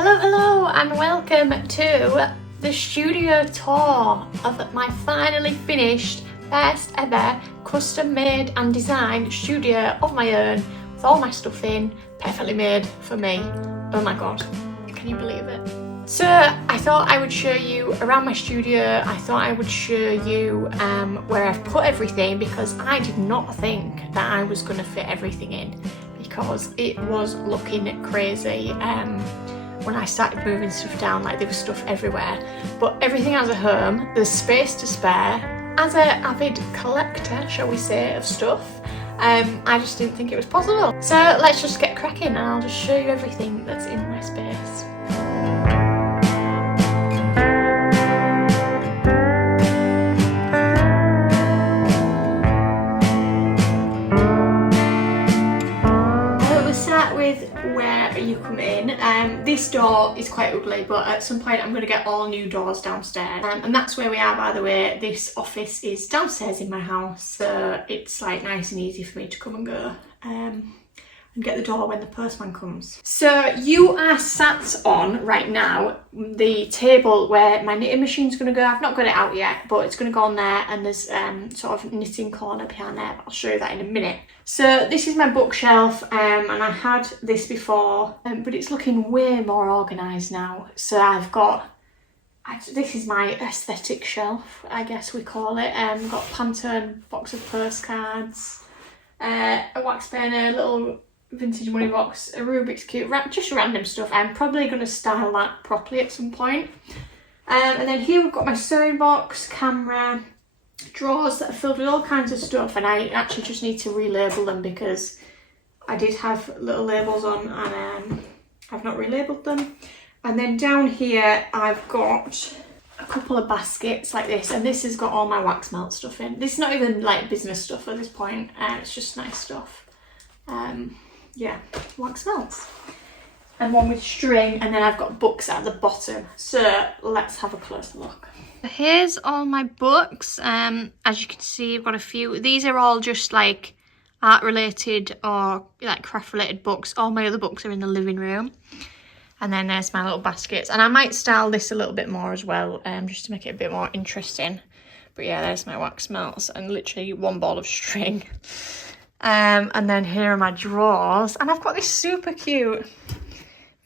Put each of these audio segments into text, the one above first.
Hello and welcome to the studio tour of my finally finished first ever custom made and designed studio of my own with all my stuff in, perfectly made for me. Oh my god, can you believe it? So I thought I would show you around my studio. I thought I would show you where I've put everything, because I did not think that I was going to fit everything in, because it was looking crazy. When I started moving stuff down, like there was stuff everywhere, but everything has a home, there's space to spare. As an avid collector, shall we say, of stuff, I just didn't think it was possible. So let's just get cracking and I'll just show you everything that's in my space. Where you come in. This door is quite ugly, but at some point I'm going to get all new doors downstairs, and that's where we are, by the way. This office is downstairs in my house, so it's like nice and easy for me to come and go and get the door when the postman comes. So you are sat on right now the table where my knitting machine's going to go. I've not got it out yet, but it's going to go on there, and there's sort of knitting corner behind there, but I'll show you that in a minute. So this is my bookshelf, and I had this before, but it's looking way more organised now. So I've got, this is my aesthetic shelf, I guess we call it. I've got Pantone box of postcards, a wax pen, a little vintage money box, a Rubik's Cube, just random stuff. I'm probably going to style that properly at some point. And then here we've got my sewing box, camera, drawers that are filled with all kinds of stuff, and I actually just need to relabel them because I did have little labels on and I've not relabeled them. And then down here I've got a couple of baskets like this, and this has got all my wax melt stuff in. This is not even like business stuff at this point, it's just nice stuff. Yeah, wax melts. And one with string, and then I've got books at the bottom. So let's have a closer look. Here's all my books. As you can see, I've got a few. These are all just like art related or like craft related books. All my other books are in the living room. And then there's my little baskets. And I might style this a little bit more as well, just to make it a bit more interesting. But yeah, there's my wax melts and literally one ball of string. And then here are my drawers, and I've got this super cute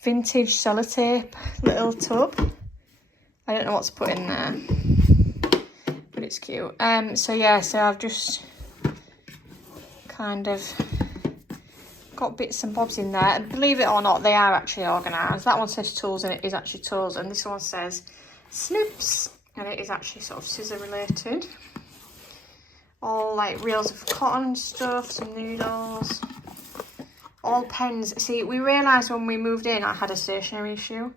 vintage sellotape little tub. I don't know what to put in there, but it's cute. So yeah, so I've just kind of got bits and bobs in there, and believe it or not, they are actually organised. That one says tools and it is actually tools, and this one says snoops and it is actually sort of scissor related. All like reels of cotton stuff, some needles, all pens. See, we realised when we moved in I had a stationery issue,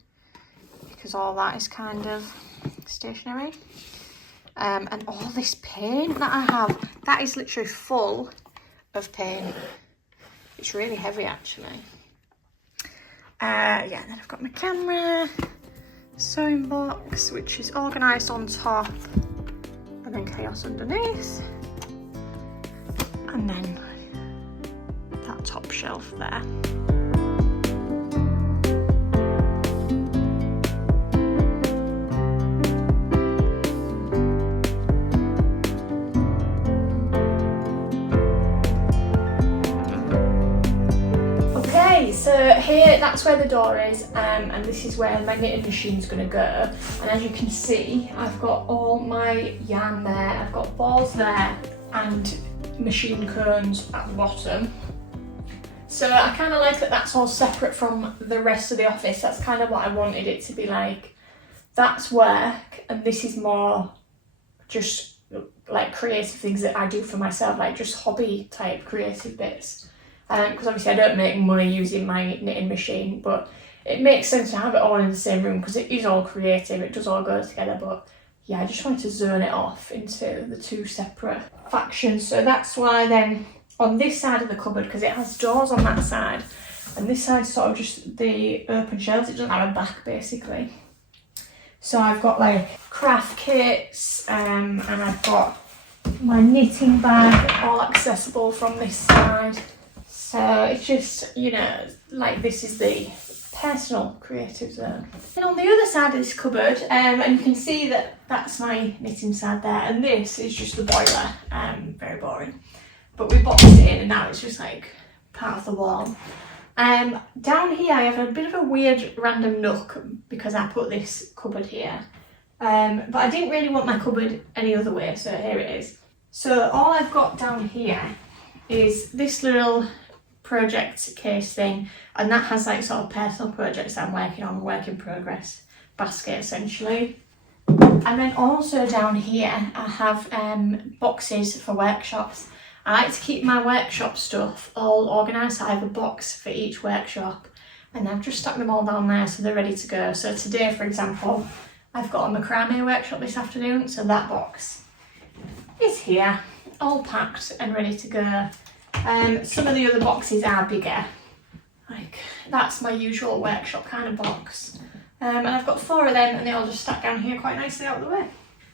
because all that is kind of stationery. And all this paint that I have, that is literally full of paint. It's really heavy actually. Yeah, and then I've got my camera, sewing box, which is organised on top, and then chaos underneath. And then that top shelf there. Okay, so here, that's where the door is, and this is where my knitting machine's going to go. And as you can see, I've got all my yarn there, I've got balls there, and machine cones at the bottom. So I kind of like that that's all separate from the rest of the office. That's kind of what I wanted it to be like. That's work, and this is more just like creative things that I do for myself, like just hobby type creative bits. Because obviously I don't make money using my knitting machine, but it makes sense to have it all in the same room because it is all creative, it does all go together. But yeah, I just wanted to zone it off into the two separate factions. So that's why then on this side of the cupboard, because it has doors on that side, and this side's sort of just the open shelves, it doesn't have a back basically. So I've got like craft kits, and I've got my knitting bag, all accessible from this side. So it's just, you know, like this is the personal creative zone. And on the other side of this cupboard, and you can see that that's my knitting side there, and this is just the boiler. Very boring, but we boxed it in and now it's just like part of the wall. Down here I have a bit of a weird random nook because I put this cupboard here, but I didn't really want my cupboard any other way, so here it is. So all I've got down here is this little project case thing, and that has like sort of personal projects that I'm working on, work in progress basket essentially. And then also down here I have boxes for workshops. I like to keep my workshop stuff all organised, so I have a box for each workshop, and I've just stuck them all down there so they're ready to go. So today, for example, I've got a macrame workshop this afternoon, so that box is here, all packed and ready to go. Some of the other boxes are bigger, like that's my usual workshop kind of box. And I've got 4 of them and they all just stack down here quite nicely out of the way.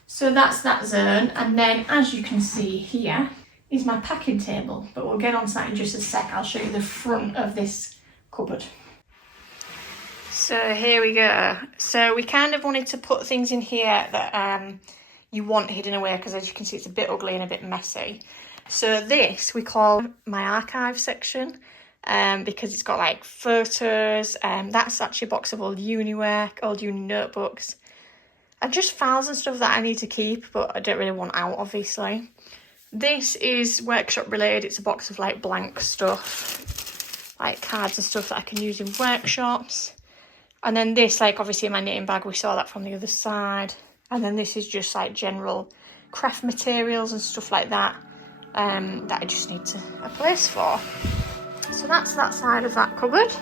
So that's that zone, and then as you can see here is my packing table, but we'll get on to that in just a sec. I'll show you the front of this cupboard. So here we go. So we kind of wanted to put things in here that you want hidden away, because as you can see it's a bit ugly and a bit messy. So this we call my archive section, because it's got like photos, that's actually a box of old uni work, old uni notebooks, and just files and stuff that I need to keep but I don't really want out, obviously. This is workshop related. It's a box of like blank stuff, like cards and stuff that I can use in workshops. And then this, like obviously in my knitting bag, we saw that from the other side. And then this is just like general craft materials and stuff like that, that I just need a place for. So that's that side of that cupboard.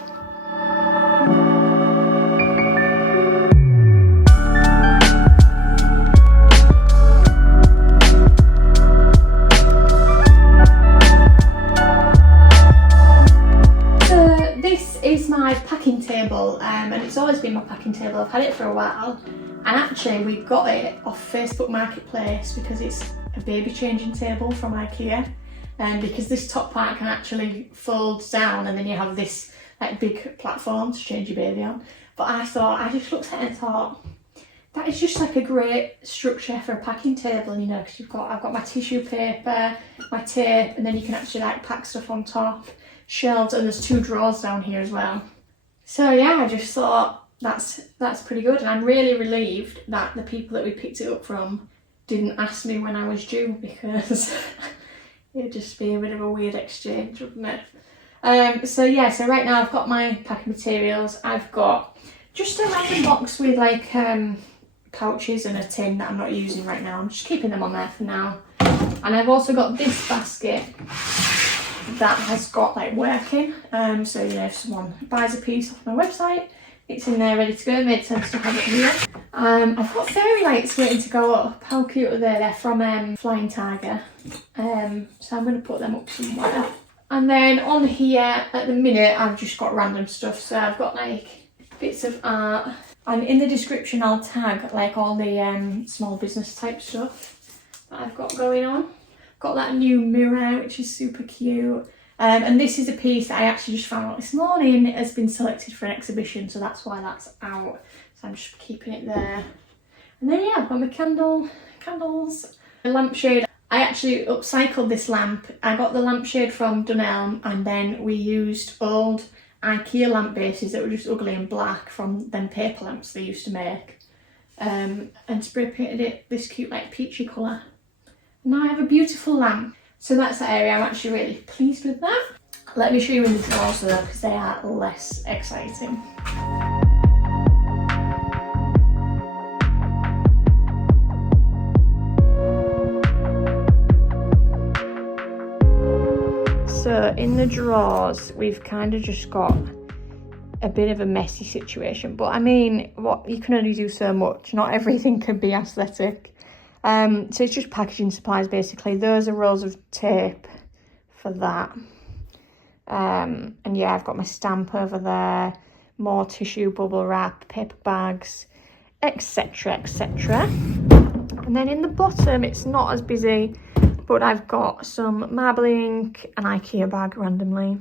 So this is my packing table, and it's always been my packing table. I've had it for a while, and actually we got it off Facebook Marketplace because it's a baby changing table from IKEA. Because this top part can actually fold down, and then you have this like big platform to change your baby on. But I just looked at it and thought, that is just like a great structure for a packing table, you know, because I've got my tissue paper, my tape, and then you can actually like pack stuff on top, shelves, and there's 2 drawers down here as well. So yeah, I just thought that's pretty good, and I'm really relieved that the people that we picked it up from didn't ask me when I was due, because it'd just be a bit of a weird exchange, wouldn't it? So yeah, so right now I've got my packing materials. I've got just a random box with like pouches and a tin that I'm not using right now. I'm just keeping them on there for now. And I've also got this basket that has got like working. So you know, if someone buys a piece off my website, it's in there ready to go. It made sense to have it here. I've got fairy lights waiting to go up. How cute are they? They're from Flying Tiger. So I'm going to put them up somewhere. And then on here at the minute I've just got random stuff. So I've got like bits of art, and in the description I'll tag like all the small business type stuff that I've got going on. Got that new mirror which is super cute. And this is a piece that I actually just found out this morning. It has been selected for an exhibition, so that's why that's out. So I'm just keeping it there. And then yeah, I've got my candles, a lampshade. I actually upcycled this lamp. I got the lampshade from Dunelm, and then we used old IKEA lamp bases that were just ugly and black from them paper lamps they used to make. And spray painted it this cute like peachy colour. Now I have a beautiful lamp. So that's the area. I'm actually really pleased with that. Let me show you in the drawers though, because they are less exciting. So in the drawers, we've kind of just got a bit of a messy situation. But I mean, you can only do so much. Not everything can be aesthetic. So it's just packaging supplies basically. Those are rolls of tape for that. And yeah, I've got my stamp over there, more tissue, bubble wrap, paper bags, etc, etc. And then in the bottom it's not as busy, but I've got some marble ink, an IKEA bag randomly,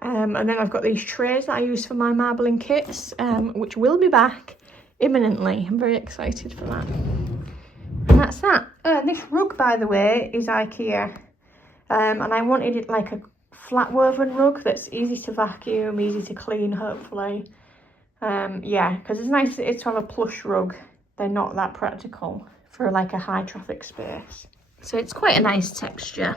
And then I've got these trays that I use for my marbling kits, which will be back imminently. I'm very excited for that. And that's that. This rug, by the way, is IKEA. And I wanted it like a flat woven rug that's easy to vacuum, easy to clean, hopefully. Yeah, because it's nice to have a plush rug. They're not that practical for like a high traffic space. So it's quite a nice texture.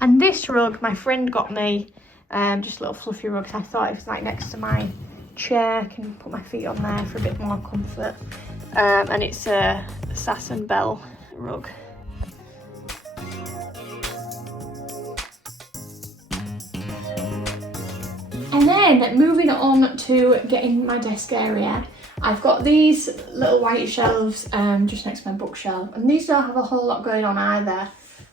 And this rug, my friend got me, just a little fluffy rug. So I thought it was like next to my chair, I can put my feet on there for a bit more comfort. And it's a Sass and Bell rug. And then moving on to getting my desk area, I've got these little white shelves just next to my bookshelf, and these don't have a whole lot going on either.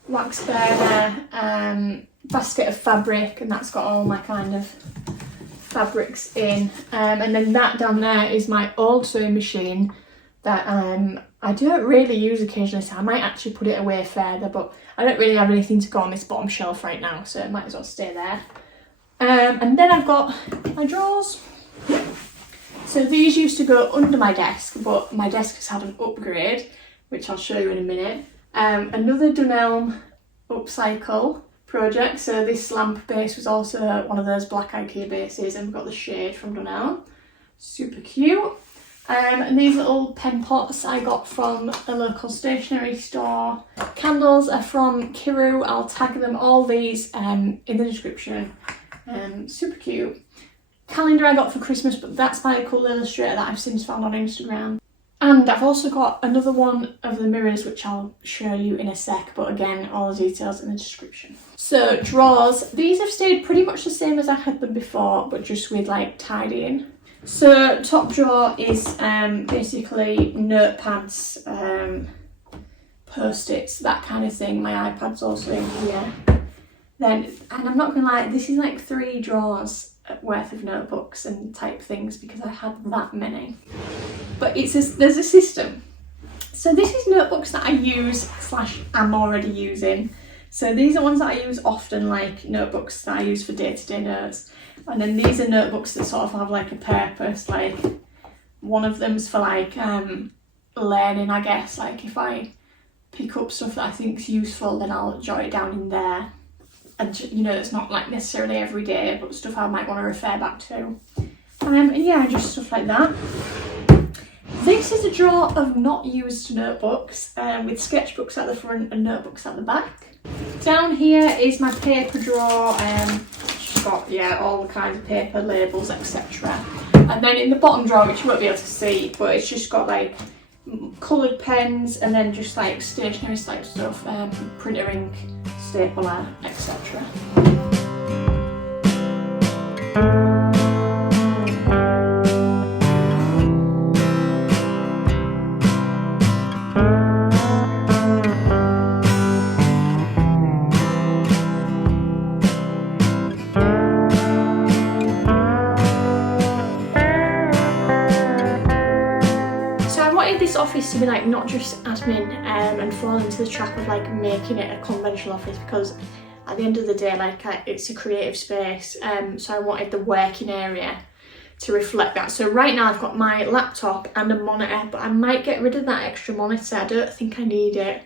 Wax burner, basket of fabric, and that's got all my kind of fabrics in. And then that down there is my old sewing machine that I don't really use occasionally, so I might actually put it away further, but I don't really have anything to go on this bottom shelf right now, so it might as well stay there. And then I've got my drawers. So these used to go under my desk, but my desk has had an upgrade, which I'll show you in a minute. Another Dunelm upcycle project. So this lamp base was also one of those black IKEA bases, and we've got the shade from Dunelm. Super cute. And these little pen pots I got from a local stationery store. Candles are from Kiru. I'll tag them, all these, in the description. Super cute. Calendar I got for Christmas, but that's by a cool illustrator that I've since found on Instagram. And I've also got another one of the mirrors, which I'll show you in a sec, but again, all the details in the description. So drawers, these have stayed pretty much the same as I had them before, but just with like tidying. So top drawer is basically notepads, post-its, that kind of thing. My iPad's also in here. Then, and I'm not gonna lie, this is like 3 drawers worth of notebooks and type things because I had that many. But there's a system. So this is notebooks that I use / am already using. So these are ones that I use often, like notebooks that I use for day-to-day notes. And then these are notebooks that sort of have like a purpose, like one of them's for like learning, I guess. Like if I pick up stuff that I think is useful, then I'll jot it down in there. And you know, it's not like necessarily every day, but stuff I might want to refer back to. And yeah, just stuff like that. This is a drawer of not used notebooks, with sketchbooks at the front and notebooks at the back. Down here is my paper drawer, which has got, yeah, all the kinds of paper, labels, etc. And then in the bottom drawer, which you won't be able to see, but it's just got like coloured pens and then just like stationery type stuff, printer ink, stapler, etc. This office to be like not just admin and fall into the trap of like making it a conventional office, because at the end of the day, like it's a creative space, so I wanted the working area to reflect that. So right now I've got my laptop and a monitor, but I might get rid of that extra monitor. I don't think I need it,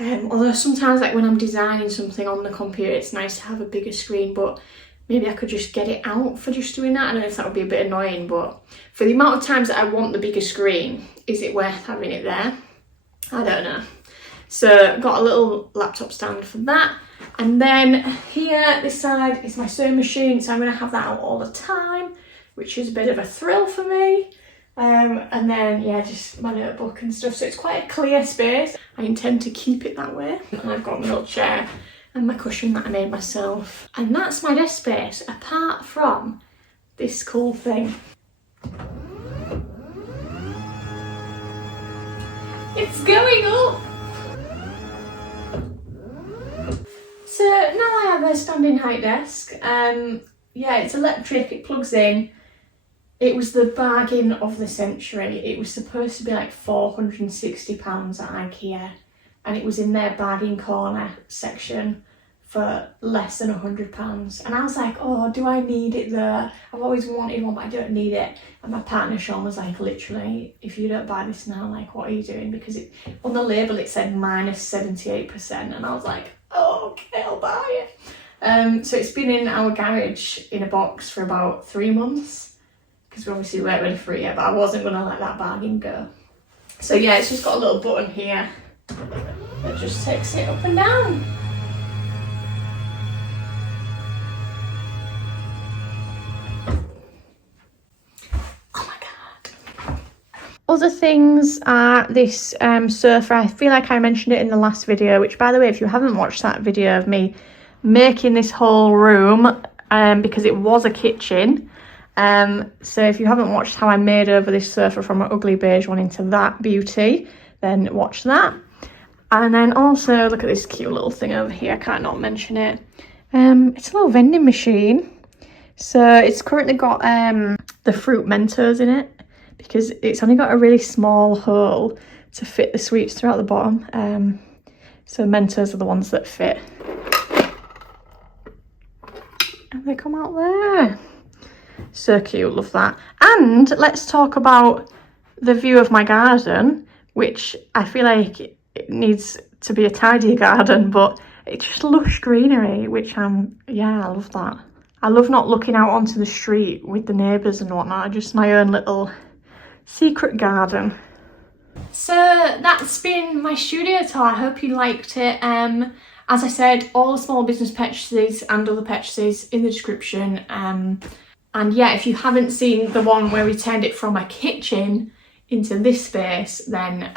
although sometimes like when I'm designing something on the computer, it's nice to have a bigger screen, but maybe I could just get it out for just doing that. I don't know if that would be a bit annoying, but for the amount of times that I want the bigger screen, is it worth having it there? I don't know. So got a little laptop stand for that. And then here, this side is my sewing machine. So I'm gonna have that out all the time, which is a bit of a thrill for me. And then, yeah, just my notebook and stuff. So it's quite a clear space. I intend to keep it that way. And I've got my little chair and my cushion that I made myself. And that's my desk space, apart from this cool thing. It's going up! So now I have a standing height desk. Yeah, it's electric, it plugs in. It was the bargain of the century. It was supposed to be like £460 at IKEA, and it was in their bargain corner section for less than £100, and I was like, oh, do I need it though? I've always wanted one, but I don't need it. And my partner Sean was like, literally, if you don't buy this now, like, what are you doing? Because it, on the label it said -78%, and I was like, oh, okay, I'll buy it. So it's been in our garage in a box for about 3 months, because we obviously weren't ready for it yet, but I wasn't gonna let that bargain go. So yeah, it's just got a little button here that just takes it up and down. Other things are this sofa. I feel like I mentioned it in the last video, which, by the way, if you haven't watched that video of me making this whole room, because it was a kitchen, so if you haven't watched how I made over this sofa from an ugly beige one into that beauty, then watch that. And then also look at this cute little thing over here. I can't not mention it. It's a little vending machine. So it's currently got the fruit Mentos in it, because it's only got a really small hole to fit the sweets throughout the bottom. So Mentos are the ones that fit. And they come out there. So cute, love that. And let's talk about the view of my garden, which I feel like it needs to be a tidy garden, but it's just lush greenery, which yeah, I love that. I love not looking out onto the street with the neighbours and whatnot, just my own little secret garden. So that's been my studio tour. I hope you liked it. As I said, all the small business purchases and other purchases in the description. And yeah, if you haven't seen the one where we turned it from a kitchen into this space, then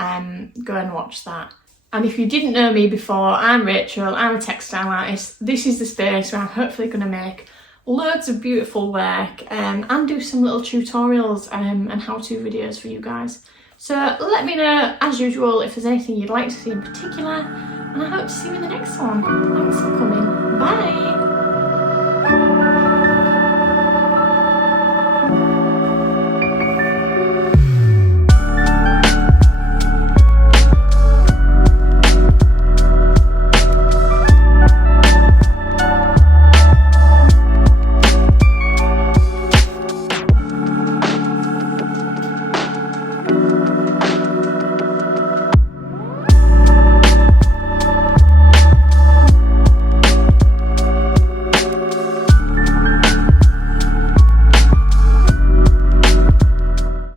go and watch that. And if you didn't know me before, I'm Rachel, I'm a textile artist. This is the space where I'm hopefully going to make loads of beautiful work and do some little tutorials and how-to videos for you guys. So let me know, as usual, if there's anything you'd like to see in particular, and I hope to see you in the next one. Thanks for coming. Bye!